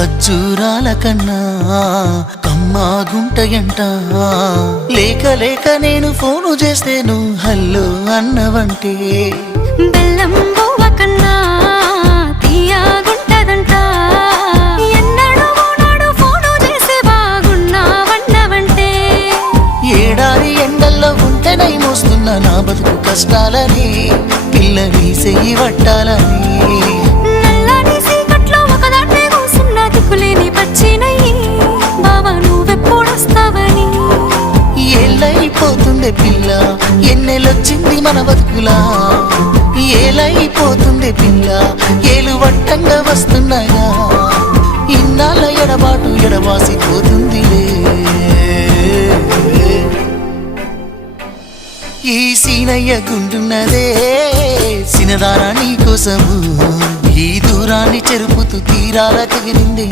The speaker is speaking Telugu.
ఖర్జూరాల కన్నా కమ్మాగుంటయంట. లేక లేక నేను ఫోను చేస్తే నువ్వు హల్లో అన్నవంటే బెల్లం బువ్వ కన్నా తీయగుంటదంట. ఎన్నడూ నాడు ఫోను చేసి బాగున్నావన్నవంటే ఏడాది ఎండల్లో ఉంటేనై మోస్తున్న నా బతుకు కష్టాలని పిల్లని చెయ్యి పట్టాలని. నల్లని సీకట్లో ఒకదాన్నే కూసున్న దిక్కులేని పచ్చినయ్యి బావా నువ్వెప్పుడొస్తావని. ఏళ్ళైపోతుంది పిల్ల ఎన్నెలొచ్చింది మన బతుకులా. ఏలైపోతుంది పిల్ల ఏలు వట్టంగా వస్తున్నాయా. ఇన్నాళ్ళ ఎడబాటు ఎడవాసిపోతుందిలే. ఈ సీనయ్య గుండున్నదే సినదారా నీ కోసము. ఈ దూరాన్ని చెరుపుతూ తీరాల తెగిరింది.